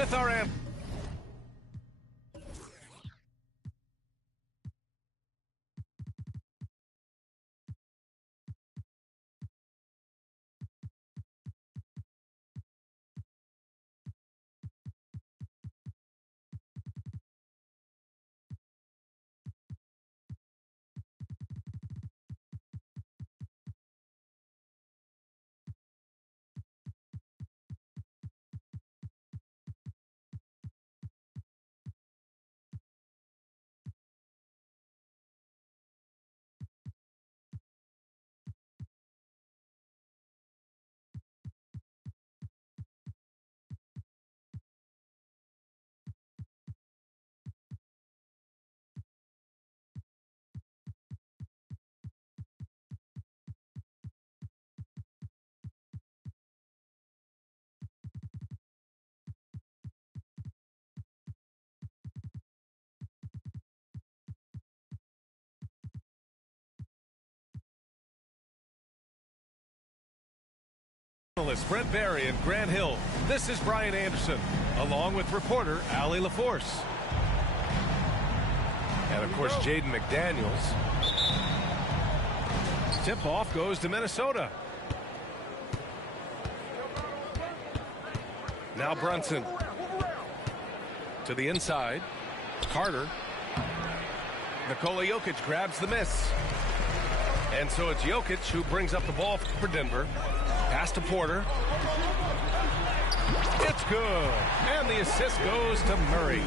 with our answer. Brent Barry and Grant Hill. This is Brian Anderson, along with reporter Allie LaForce. And of course, Jaden McDaniels. Tip-off goes to Minnesota. Now Brunson. To the inside. Carter. Nikola Jokic grabs the miss. And so it's Jokic who brings up the ball for Denver. Pass to Porter. It's good. And the assist goes to Murray.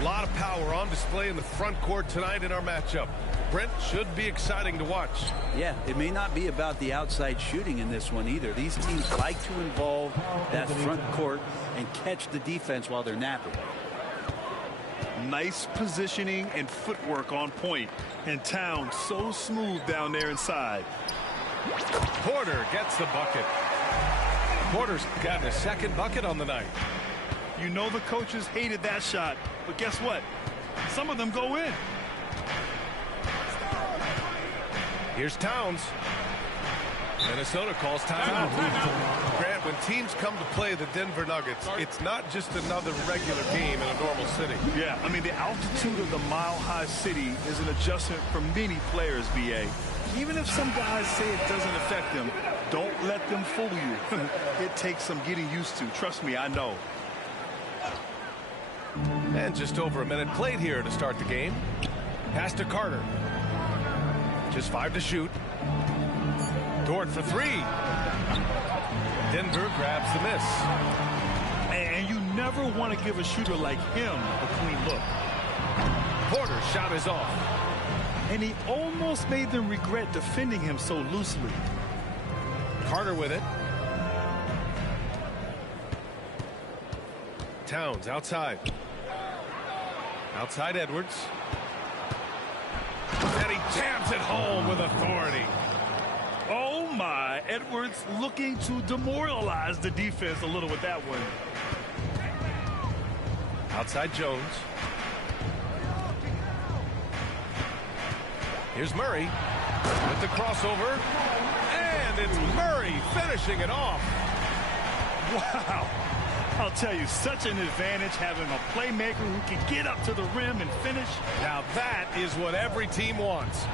A lot of power on display in the front court tonight in our matchup. Brent, should be exciting to watch. Yeah, it may not be about the outside shooting in this one either. These teams like to involve that front court and catch the defense while they're napping. Nice positioning and footwork on point. And Towns so smooth down there inside. Porter gets the bucket. Porter's gotten his second bucket on the night. You know the coaches hated that shot, but guess what? Some of them go in. Here's Towns. Minnesota calls timeout. Grant, when teams come to play the Denver Nuggets, it's not just another regular game in a normal city. Yeah, I mean, the altitude of the mile-high city is an adjustment for many players, B.A. Even if some guys say it doesn't affect them, don't let them fool you. It takes some getting used to. Trust me, I know. And just over a minute played here to start the game. Pass to Carter. Just 5 to shoot. Dort for 3. Denver grabs the miss. And you never want to give a shooter like him a clean look. Porter's shot is off. And he almost made them regret defending him so loosely. Carter with it. Towns outside. Outside Edwards. And he jams it home with authority. Oh my, Edwards looking to demoralize the defense a little with that one. Outside Jones. Here's Murray with the crossover. And it's Murray finishing it off. Wow. I'll tell you, such an advantage having a playmaker who can get up to the rim and finish. Now that is what every team wants.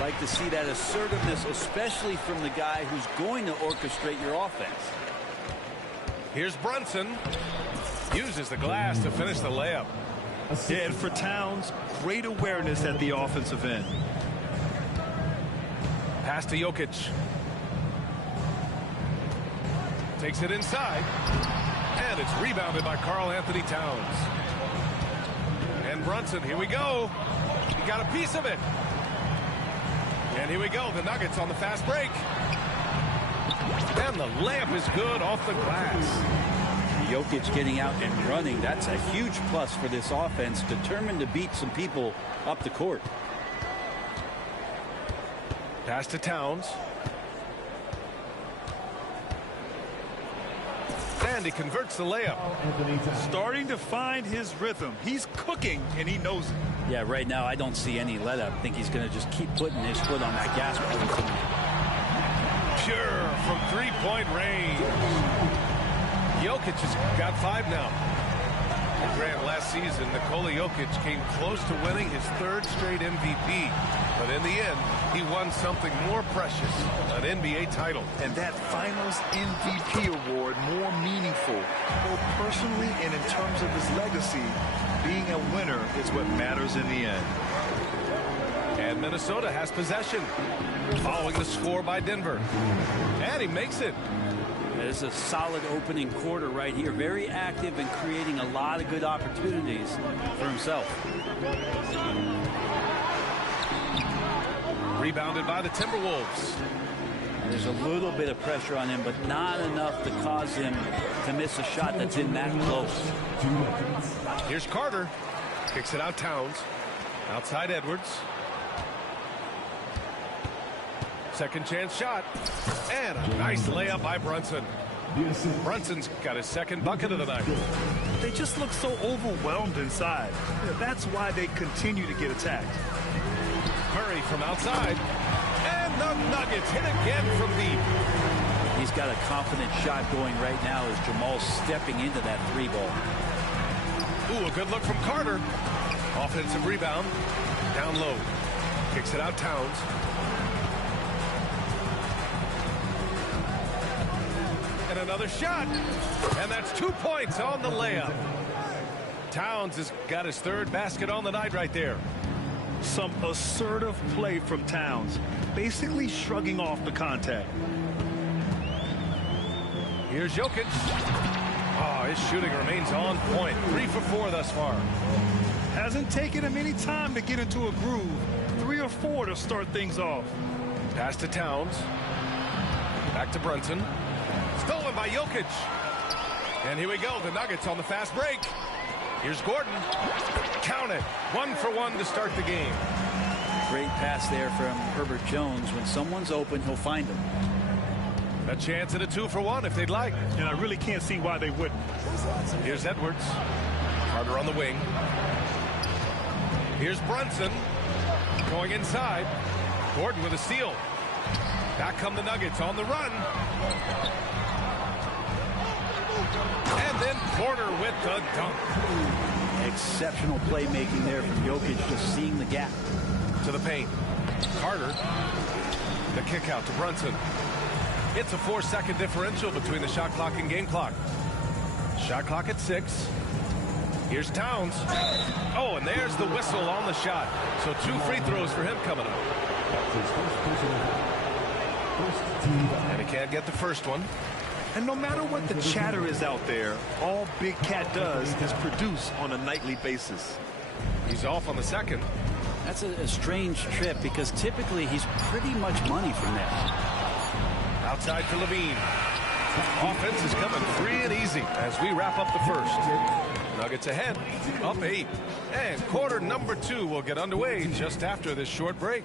Like to see that assertiveness, especially from the guy who's going to orchestrate your offense. Here's Brunson. Uses the glass to finish the layup. Yeah, and for Towns, great awareness at the offensive end. Pass to Jokic. Takes it inside. And it's rebounded by Karl-Anthony Towns. And Brunson, here we go. He got a piece of it. And here we go, the Nuggets on the fast break. And the layup is good off the glass. Jokic getting out and running, that's a huge plus for this offense, determined to beat some people up the court. Pass to Towns. And he converts the layup. Starting to find his rhythm. He's cooking, and he knows it. Yeah, right now I don't see any let up. I think he's going to just keep putting his foot on that gas pedal. Pure from three-point range. Jokic has got 5 now. And Grant, last season, Nikola Jokic came close to winning his 3rd straight MVP. But in the end, he won something more precious, an NBA title. And that Finals MVP award more meaningful, both personally and in terms of his legacy. Being a winner is what matters in the end. And Minnesota has possession, following the score by Denver. And he makes it. It's a solid opening quarter right here. Very active and creating a lot of good opportunities for himself. Rebounded by the Timberwolves. There's a little bit of pressure on him, but not enough to cause him to miss a shot that's in that close. Here's Carter. Kicks it out Towns. Outside Edwards. Second chance shot. And a nice layup by Brunson. Brunson's got his 2nd bucket of the night. They just look so overwhelmed inside. That's why they continue to get attacked. Murray from outside. And the Nuggets hit again from deep. He's got a confident shot going right now as Jamal's stepping into that 3 ball. Ooh, a good look from Carter. Offensive rebound. Down low. Kicks it out Towns. And another shot. And that's 2 points on the layup. Towns has got his 3rd basket on the night right there. Some assertive play from Towns, basically shrugging off the contact. Here's Jokic. Oh, his shooting remains on point. 3 for 4 thus far. Hasn't taken him any time to get into a groove. 3 or 4 to start things off. Pass to Towns. Back to Brunson. Stolen by Jokic. And here we go. The Nuggets on the fast break. Here's Gordon. Count it. 1 for 1 to start the game. Great pass there from Herbert Jones. When someone's open, he'll find them. A chance at a 2 for 1 if they'd like. And I really can't see why they wouldn't. Here's Edwards. Carter on the wing. Here's Brunson. Going inside. Gordon with a steal. Back come the Nuggets on the run. And then Porter with the dunk. Exceptional playmaking there from Jokic, just seeing the gap. To the paint. Carter. The kick out to Brunson. It's a 4-second differential between the shot clock and game clock. Shot clock at 6. Here's Towns. Oh, and there's the whistle on the shot. So 2 free throws for him coming up. And he can't get the first one. And no matter what the chatter is out there, all Big Cat does is produce on a nightly basis. He's off on the 2nd. That's a strange trip because typically he's pretty much money from there. Outside to Levine. Offense is coming free and easy as we wrap up the 1st. Nuggets ahead, up 8. And quarter number 2 will get underway just after this short break.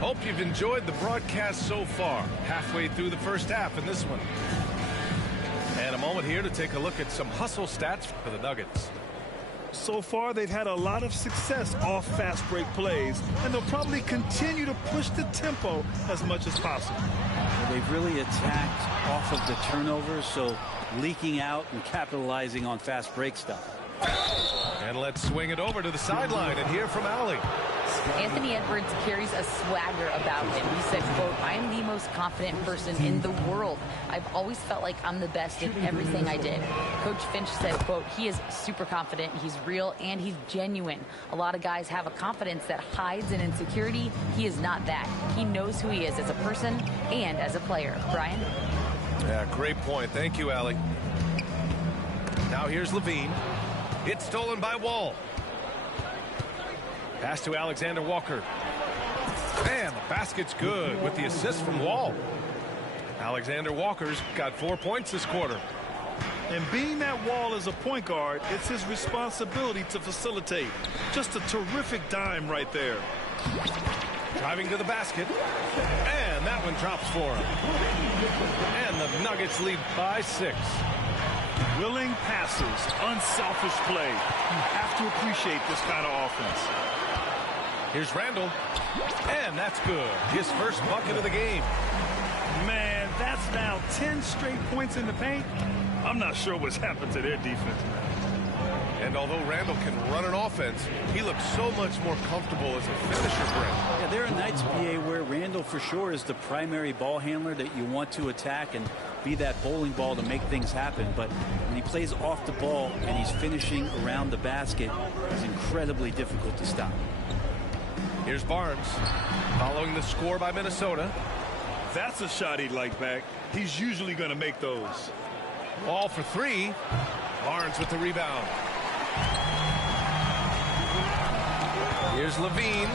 Hope you've enjoyed the broadcast so far. Halfway through the first half in this one. And a moment here to take a look at some hustle stats for the Nuggets. So far, they've had a lot of success off fast break plays, and they'll probably continue to push the tempo as much as possible. Well, they've really attacked off of the turnovers, so leaking out and capitalizing on fast break stuff. And let's swing it over to the sideline and hear from Allie. Anthony Edwards carries a swagger about him. He said, quote, "I am the most confident person in the world. I've always felt like I'm the best in everything I did." Coach Finch said, quote, "He is super confident, he's real, and he's genuine. A lot of guys have a confidence that hides an insecurity. He is not that. He knows who he is as a person and as a player." Brian? Yeah, great point. Thank you, Allie. Now here's Levine. It's stolen by Wall. Pass to Alexander Walker. And the basket's good with the assist from Wall. Alexander Walker's got 4 points this quarter. And being that Wall is a point guard, it's his responsibility to facilitate. Just a terrific dime right there. Driving to the basket. And that one drops for him. And the Nuggets lead by 6. Willing passes, unselfish play. You have to appreciate this kind of offense. Here's Randall. And that's good. His first bucket of the game. Man, that's now 10 straight points in the paint. I'm not sure what's happened to their defense. And although Randall can run an offense, he looks so much more comfortable as a finisher, Brent. Yeah, there are nights, BA, where Randall for sure is the primary ball handler that you want to attack and be that bowling ball to make things happen. But when he plays off the ball and he's finishing around the basket, it's incredibly difficult to stop. Here's Barnes following the score by Minnesota. That's a shot he'd like back. He's usually going to make those. Wall for 3. Barnes with the rebound. Here's Levine.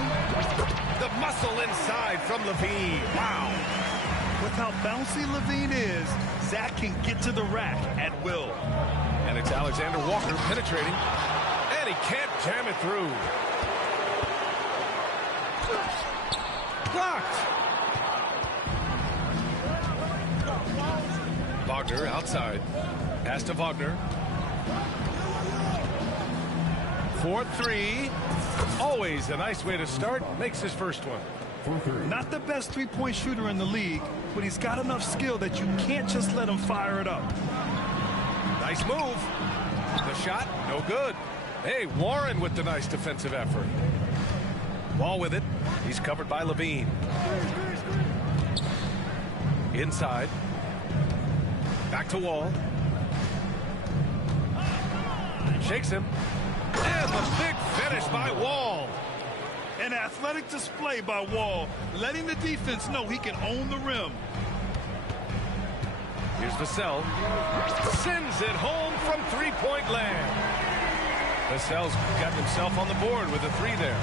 The muscle inside from Levine. Wow. With how bouncy Levine is, Zach can get to the rack at will. And it's Alexander Walker penetrating. And he can't jam it through. Blocked. Wagner outside. Pass to Wagner. 4-3. Always a nice way to start. Makes his first one. Not the best three-point shooter in the league, but he's got enough skill that you can't just let him fire it up. Nice move. The shot, no good. Hey, Warren with the nice defensive effort. Wall with it. He's covered by Levine. Inside. Back to Wall. Shakes him. And the big finish by Wall. An athletic display by Wall, letting the defense know he can own the rim. Here's Vassell. Sends it home from three-point land. Vassell's got himself on the board with a 3 there.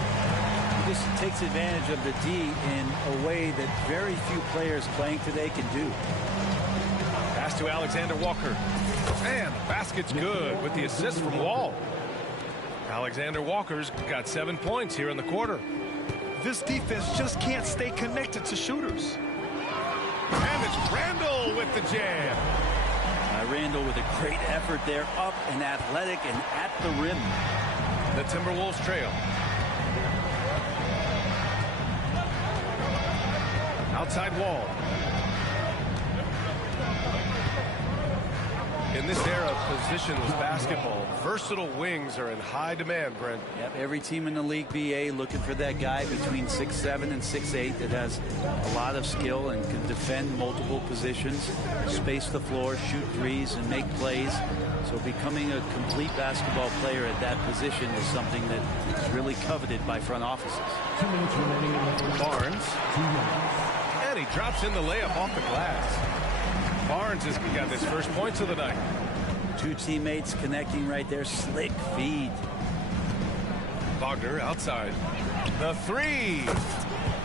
He just takes advantage of the D in a way that very few players playing today can do. Pass to Alexander Walker. And the basket's good with the assist from Wall. Alexander Walker's got 7 points here in the quarter. This defense just can't stay connected to shooters. And it's Randall with the jam. Randall with a great effort there, up and athletic and at the rim. The Timberwolves trail. Outside Wall. In this era of positionless basketball, versatile wings are in high demand, Brent. Yep, every team in the league, BA, looking for that guy between 6'7" and 6'8" that has a lot of skill and can defend multiple positions, space the floor, shoot threes, and make plays. So becoming a complete basketball player at that position is something that is really coveted by front offices. 2 minutes remaining in the Barnes. 2 minutes. And he drops in the layup off the glass. Barnes has got his first points of the night. 2 teammates connecting right there. Slick feed. Wagner outside. The 3.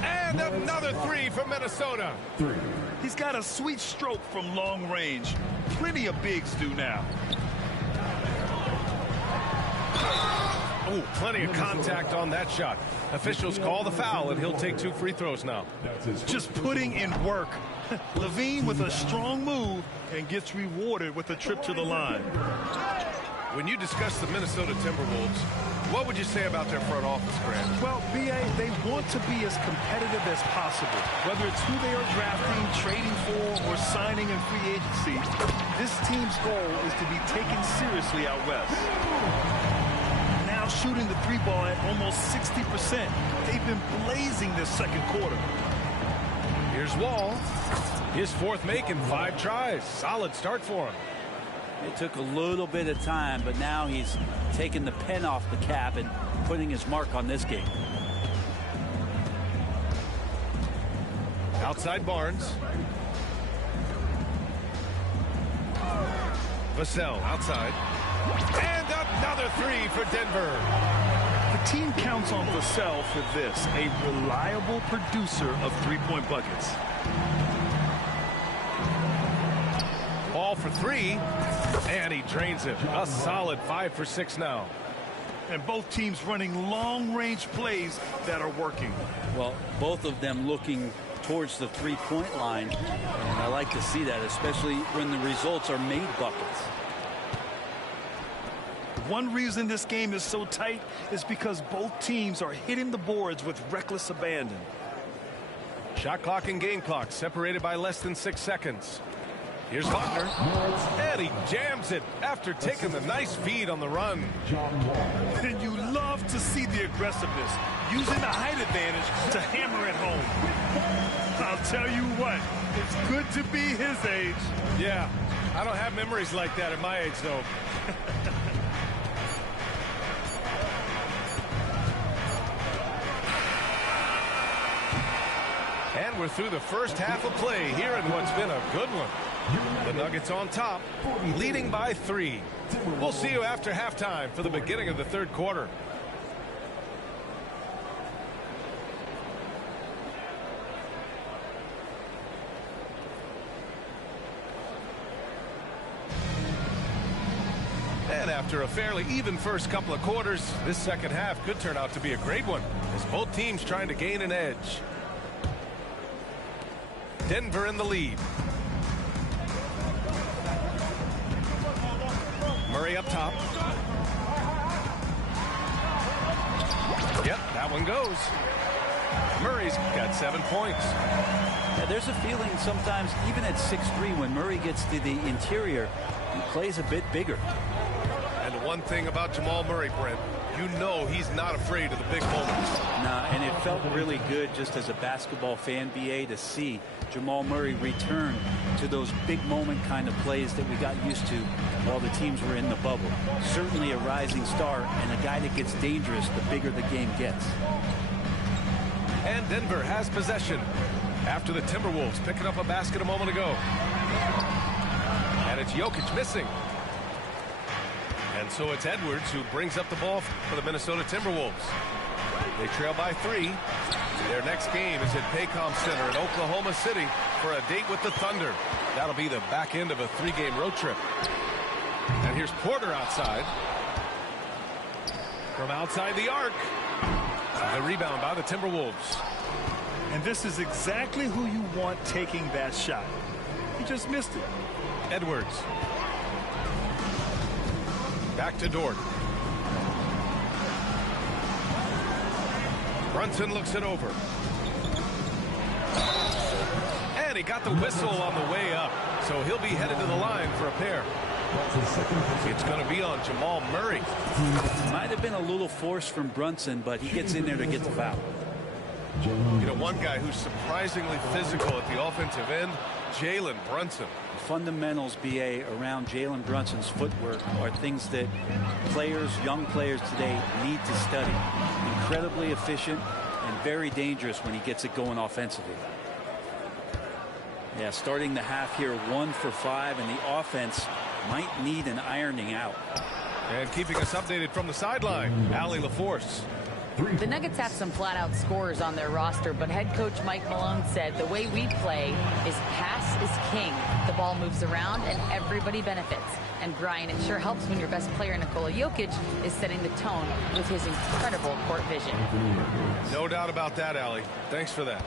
And another 3 from Minnesota. 3. He's got a sweet stroke from long range. Plenty of bigs do now. Oh, plenty of contact on that shot. Officials call the foul, and he'll take 2 free throws now. Just putting in work. Levine with a strong move and gets rewarded with a trip to the line. When you discuss the Minnesota Timberwolves, what would you say about their front office, Grant? Well, BA, they want to be as competitive as possible. Whether it's who they are drafting, trading for, or signing in free agency, this team's goal is to be taken seriously out west. Now shooting the 3-ball at almost 60%. They've been blazing this second quarter. Here's Wall. His 4th make in 5 tries. Solid start for him. It took a little bit of time, but now he's taking the pen off the cap and putting his mark on this game. Outside Barnes. Vassell outside. And another 3 for Denver. The team counts on Vassell for this, a reliable producer of 3-point buckets. Ball for 3, and he drains it. A solid 5 for 6 now. And both teams running long-range plays that are working. Well, both of them looking towards the three-point line, and I like to see that, especially when the results are made buckets. One reason this game is so tight is because both teams are hitting the boards with reckless abandon. Shot clock and game clock separated by less than 6 seconds. Here's Wagner, and he jams it after taking the nice feed on the run. And you love to see the aggressiveness, using the height advantage to hammer it home. I'll tell you what, it's good to be his age. Yeah, I don't have memories like that at my age, though. And we're through the first half of play here in what's been a good one. The Nuggets on top, leading by 3. We'll see you after halftime for the beginning of the third quarter. And after a fairly even first couple of quarters, this second half could turn out to be a great one, as both teams trying to gain an edge. Denver in the lead. Murray up top. Yep, that one goes. Murray's got 7 points. Yeah, there's a feeling sometimes, even at 6'3", when Murray gets to the interior, he plays a bit bigger. And the one thing about Jamal Murray, Brent, you know he's not afraid of the big moments. Nah, and it felt really good just as a basketball fan, BA, to see Jamal Murray return to those big moment kind of plays that we got used to while the teams were in the bubble. Certainly a rising star and a guy that gets dangerous the bigger the game gets. And Denver has possession after the Timberwolves picking up a basket a moment ago. And it's Jokic missing. And so it's Edwards who brings up the ball for the Minnesota Timberwolves. They trail by 3. Their next game is at Paycom Center in Oklahoma City for a date with the Thunder. That'll be the back end of a 3-game road trip. And here's Porter outside. From outside the arc. The rebound by the Timberwolves. And this is exactly who you want taking that shot. He just missed it. Edwards. Back to Dort. Brunson looks it over. And he got the whistle on the way up. So he'll be headed to the line for a pair. It's going to be on Jamal Murray. Might have been a little force from Brunson, but he gets in there to get the foul. You know, one guy who's surprisingly physical at the offensive end, Jalen Brunson. The fundamentals, BA, around Jalen Brunson's footwork are things that players, young players today need to study. Incredibly efficient and very dangerous when he gets it going offensively. Yeah, starting the half here 1 for 5, and the offense might need an ironing out. And keeping us updated from the sideline, Allie LaForce. The Nuggets have some flat-out scorers on their roster, but head coach Mike Malone said the way we play is pass is king. The ball moves around and everybody benefits. And Brian, it sure helps when your best player, Nikola Jokic, is setting the tone with his incredible court vision. No doubt about that, Allie. Thanks for that.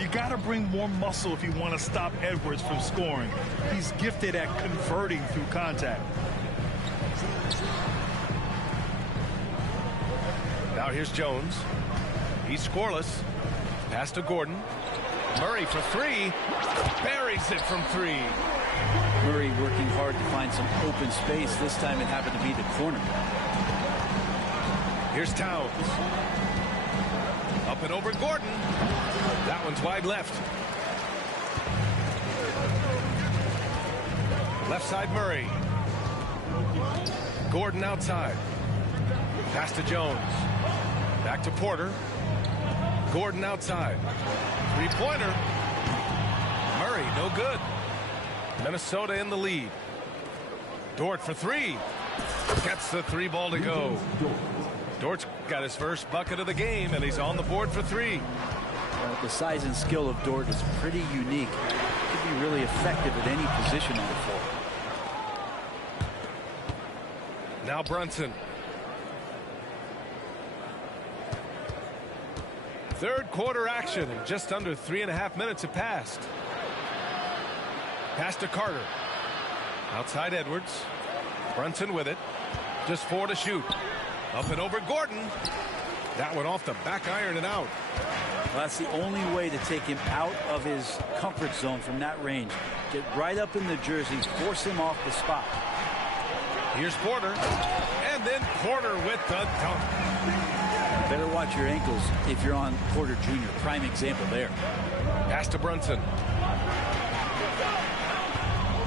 You got to bring more muscle if you want to stop Edwards from scoring. He's gifted at converting through contact. Now here's Jones. He's scoreless. Pass to Gordon. Murray for 3. Buries it from 3. Murray working hard to find some open space. This time it happened to be the corner. Here's Towns. Up and over Gordon. That one's wide left. Left side Murray. Gordon outside. Pass to Jones. Back to Porter. Gordon outside. Three-pointer. Murray, no good. Minnesota in the lead. Dort for 3. Gets the 3 ball to go. Dort's got his first bucket of the game, and he's on the board for 3. The size and skill of Dort is pretty unique. Could be really effective at any position on the floor. Now Brunson. Third quarter action, and just under 3.5 minutes have passed. Pass to Carter. Outside Edwards. Brunson with it. Just 4 to shoot. Up and over Gordon. That one off the back iron and out. Well, that's the only way to take him out of his comfort zone from that range. Get right up in the jersey, force him off the spot. Here's Porter. And then Porter with the dunk. Better watch your ankles if you're on Porter Jr. Prime example there. Pass to Brunson.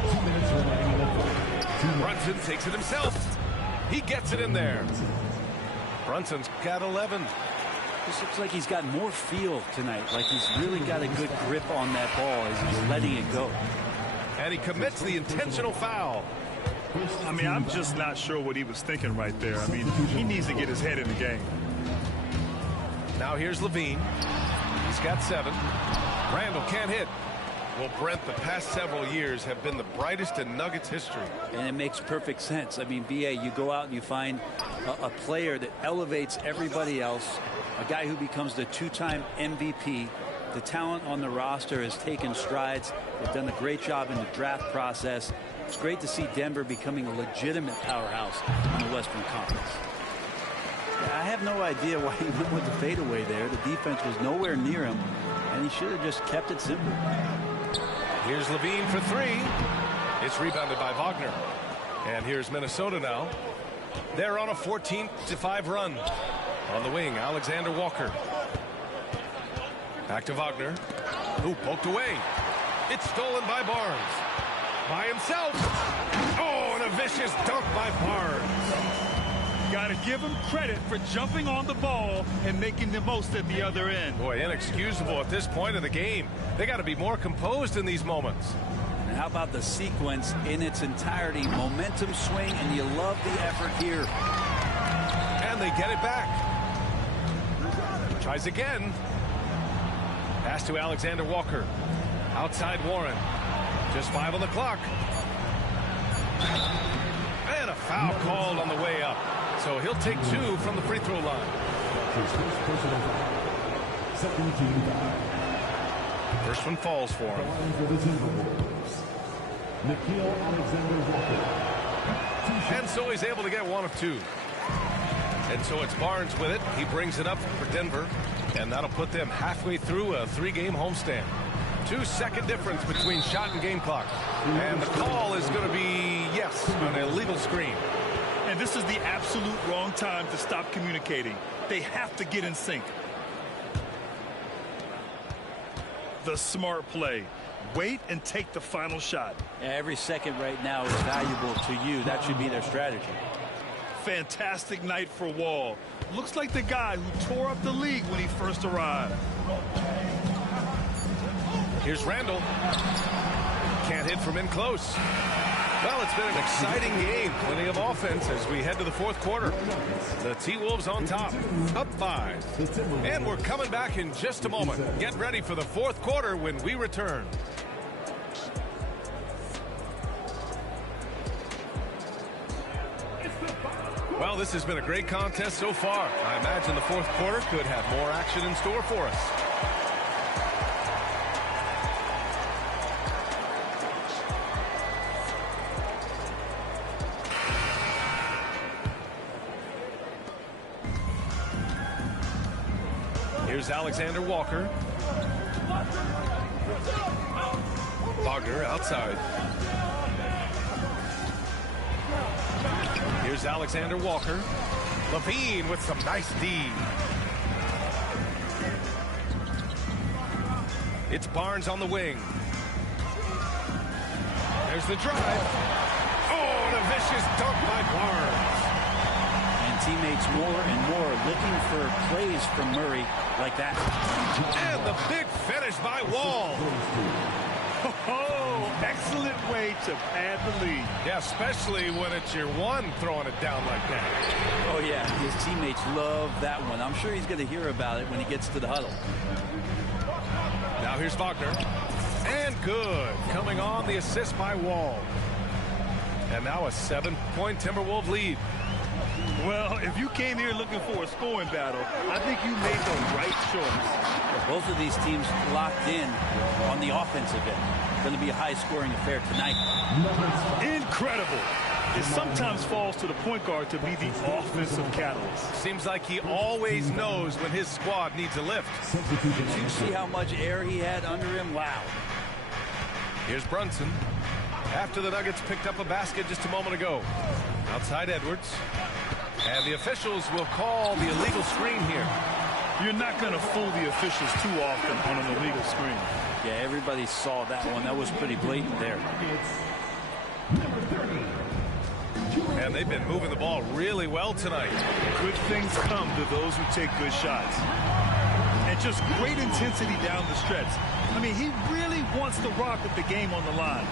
2 minutes remaining. Brunson takes it himself. He gets it in there. Brunson's got 11. This looks like he's got more feel tonight, like he's really got a good grip on that ball as he's letting it go. And he commits the intentional foul. I mean, I'm just not sure what he was thinking right there. I mean, he needs to get his head in the game. Now here's Levine. He's got 7. Randall can't hit. Well, Brent, the past several years have been the brightest in Nuggets history. And it makes perfect sense. I mean, BA, you go out and you find a player that elevates everybody else, a guy who becomes the 2-time MVP. The talent on the roster has taken strides. They've done a great job in the draft process. It's great to see Denver becoming a legitimate powerhouse in the Western Conference. I have no idea why he went with the fadeaway there. The defense was nowhere near him, and he should have just kept it simple. Here's Levine for 3. It's rebounded by Wagner. And here's Minnesota now. They're on a 14-5 run. On the wing, Alexander Walker. Back to Wagner, who poked away. It's stolen by Barnes. By himself. Oh, and a vicious dunk by Barnes. Got to give him credit for jumping on the ball and making the most at the other end. Boy, inexcusable at this point of the game. They got to be more composed in these moments. And how about the sequence in its entirety? Momentum swing, and you love the effort here. And they get it back. Tries again. Pass to Alexander Walker. Outside Warren. Just 5 on the clock. And a foul called on the way up. So he'll take 2 from the free throw line. His first personal foul. Second team foul. First one falls for him. Line for the Timberwolves. Nickeil Alexander-Walker. And so he's able to get 1 of 2. And so it's Barnes with it. He brings it up for Denver. And that'll put them halfway through a 3-game homestand. 2-second difference between shot and game clock. And the call is going to be, yes, an illegal screen. And this is the absolute wrong time to stop communicating. They have to get in sync. The smart play. Wait and take the final shot. Every second right now is valuable to you. That should be their strategy. Fantastic night for Wall. Looks like the guy who tore up the league when he first arrived. Here's Randall. Can't hit from in close. Well, it's been an exciting game. Plenty of offense as we head to the fourth quarter. The T-Wolves on top, up 5. And we're coming back in just a moment. Get ready for the fourth quarter when we return. Well, this has been a great contest so far. I imagine the fourth quarter could have more action in store for us. Here's Alexander Walker. Wagner outside. Here's Alexander Walker. Levine with some nice D. It's Barnes on the wing. There's the drive. Oh, and a vicious dunk by Barnes. And teammates more and more looking for plays from Murray like that. And the big finish by Wall. Oh, excellent way to pad the lead. Yeah, especially when it's your one throwing it down like that. Oh, yeah, his teammates love that one. I'm sure he's going to hear about it when he gets to the huddle. Now here's Wagner. And good. Coming on the assist by Wall. And now a 7-point Timberwolves lead. Well, if you came here looking for a scoring battle, I think you made the right choice. Both of these teams locked in on the offensive end. Going to be a high-scoring affair tonight. Incredible. It sometimes falls to the point guard to be the offensive catalyst. Seems like he always knows when his squad needs a lift. Did you see how much air he had under him? Wow. Here's Brunson. After the Nuggets picked up a basket just a moment ago. Outside Edwards. And the officials will call the illegal screen here. You're not going to fool the officials too often on an illegal screen. Yeah, everybody saw that one. That was pretty blatant there. And they've been moving the ball really well tonight. Good things come to those who take good shots. And just great intensity down the stretch. I mean, he really wants the rock with the game on the line.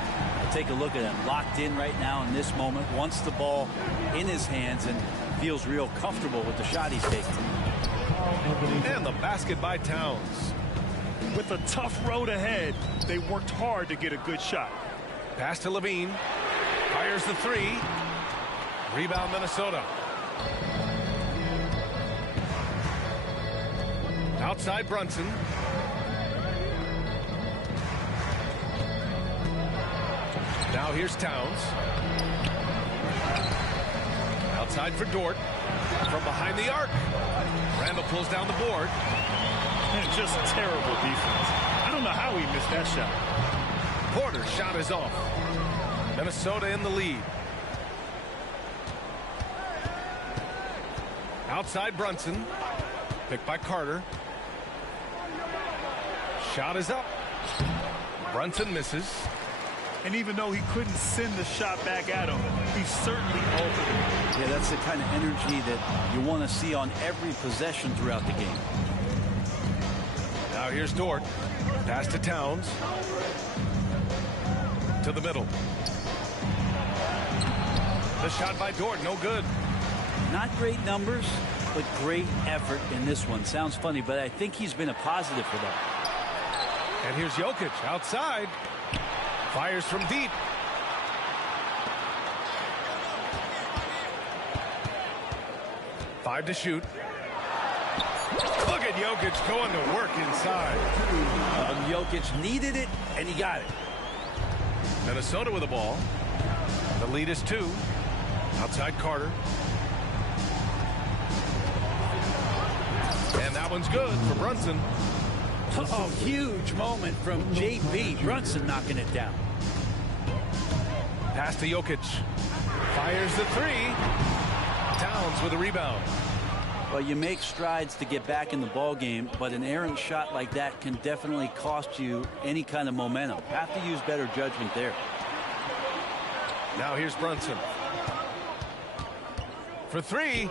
Take a look at him, locked in right now in this moment, wants the ball in his hands and feels real comfortable with the shot he's taking. And the basket by Towns. With a tough road ahead, they worked hard to get a good shot. Pass to Levine. Fires the three. Rebound Minnesota. Outside Brunson. Now here's Towns. Outside for Dort. From behind the arc. Randall pulls down the board. And just terrible defense. I don't know how he missed that shot. Porter's shot is off. Minnesota in the lead. Outside Brunson. Picked by Carter. Shot is up. Brunson misses. And even though he couldn't send the shot back at him, he certainly altered it. Yeah, that's the kind of energy that you want to see on every possession throughout the game. Now here's Dort. Pass to Towns. To the middle. The shot by Dort, no good. Not great numbers, but great effort in this one. Sounds funny, but I think he's been a positive for that. And here's Jokic outside. Fires from deep. Five to shoot. Look at Jokic going to work inside. Jokic needed it, and he got it. Minnesota with the ball. The lead is 2. Outside Carter. And that one's good for Brunson. Oh, huge moment from JB. Brunson knocking it down. Pass to Jokic. Fires the three. Towns with a rebound. Well, you make strides to get back in the ball game, but an errant shot like that can definitely cost you any kind of momentum. Have to use better judgment there. Now here's Brunson. For three.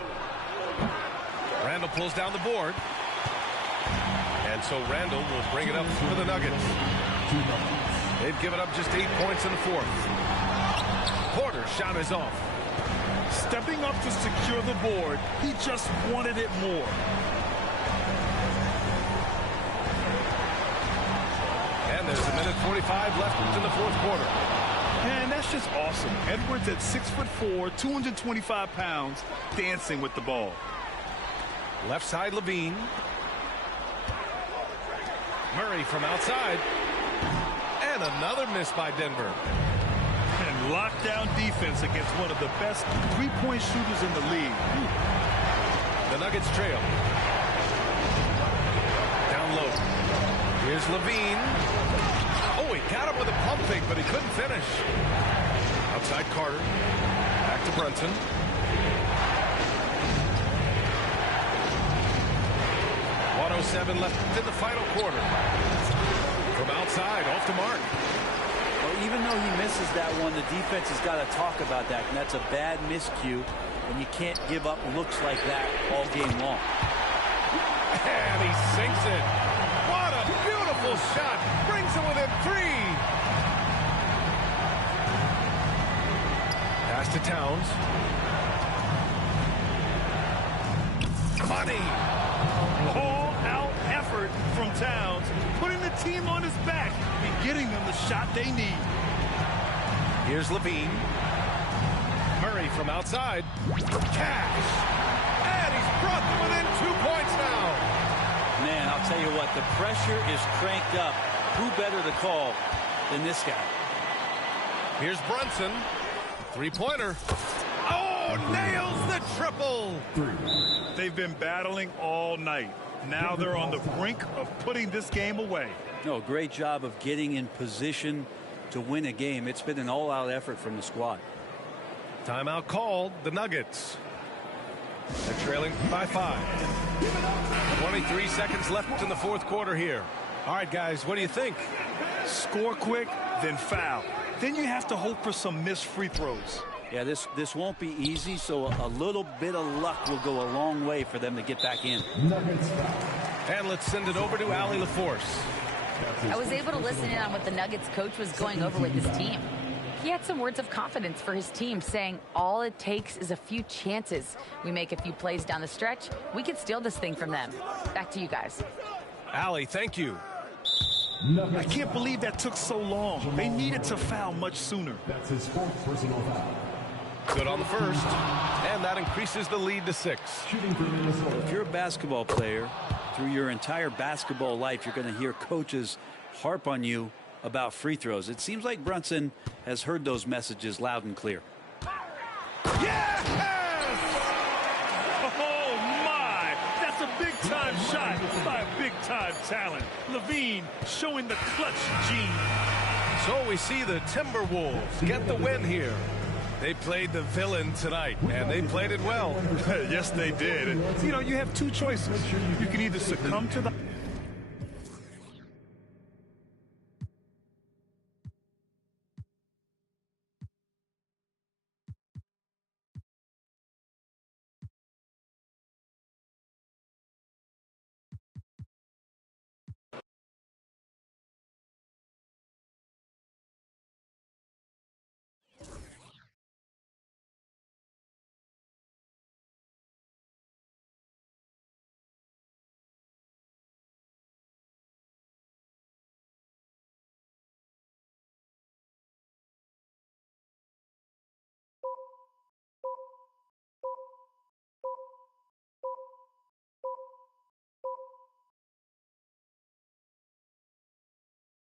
Randall pulls down the board. And so Randall will bring it up for the Nuggets. They've given up just 8 points in the fourth. Porter's shot is off. Stepping up to secure the board, he just wanted it more. And there's 1:45 left in the fourth quarter. And that's just awesome. Edwards at 6'4", 225 pounds, dancing with the ball. Left side Levine. Murray from outside. And another miss by Denver. And lockdown defense against one of the best three-point shooters in the league. The Nuggets trail. Down low. Here's Levine. Oh, he got him with a pump fake, but he couldn't finish. Outside Carter. Back to Brunson. .07 left in the final quarter. From outside, off the mark. Well, even though he misses that one, the defense has got to talk about that, and that's a bad miscue, and you can't give up looks like that all game long. And he sinks it. What a beautiful shot. Brings it within 3. Pass to Towns. Money. All-out effort from Towns, putting the team on his back and getting them the shot they need. Here's Levine. Murray from outside. Cash. And he's brought them within 2 points now. Man, I'll tell you what, the pressure is cranked up. Who better to call than this guy? Here's Brunson. Three-pointer. Oh, nails the triple. They've been battling all night. Now they're on the brink of putting this game away. No, great job of getting in position to win a game. It's been an all-out effort from the squad. Timeout called. The Nuggets. They're trailing by 5. 23 seconds left in the fourth quarter here. All right, guys, what do you think? Score quick, then foul. Then you have to hope for some missed free throws. Yeah, this won't be easy, so a little bit of luck will go a long way for them to get back in. And let's send it over to Allie LaForce. I was able to listen in on what the Nuggets coach was going over with his team. He had some words of confidence for his team, saying all it takes is a few chances. We make a few plays down the stretch, we could steal this thing from them. Back to you guys. Allie, thank you. I can't believe that took so long. They needed to foul much sooner. That's his 4th personal foul. Good on the first. And that increases the lead to 6. Shooting for Minnesota. If you're a basketball player, through your entire basketball life, you're going to hear coaches harp on you about free throws. It seems like Brunson has heard those messages loud and clear. Yes! Oh, my! That's a big-time shot by a big-time talent. Levine showing the clutch gene. So we see the Timberwolves get the win here. They played the villain tonight, and they played it well. Yes, they did. You know, you have two choices. You can either succumb to the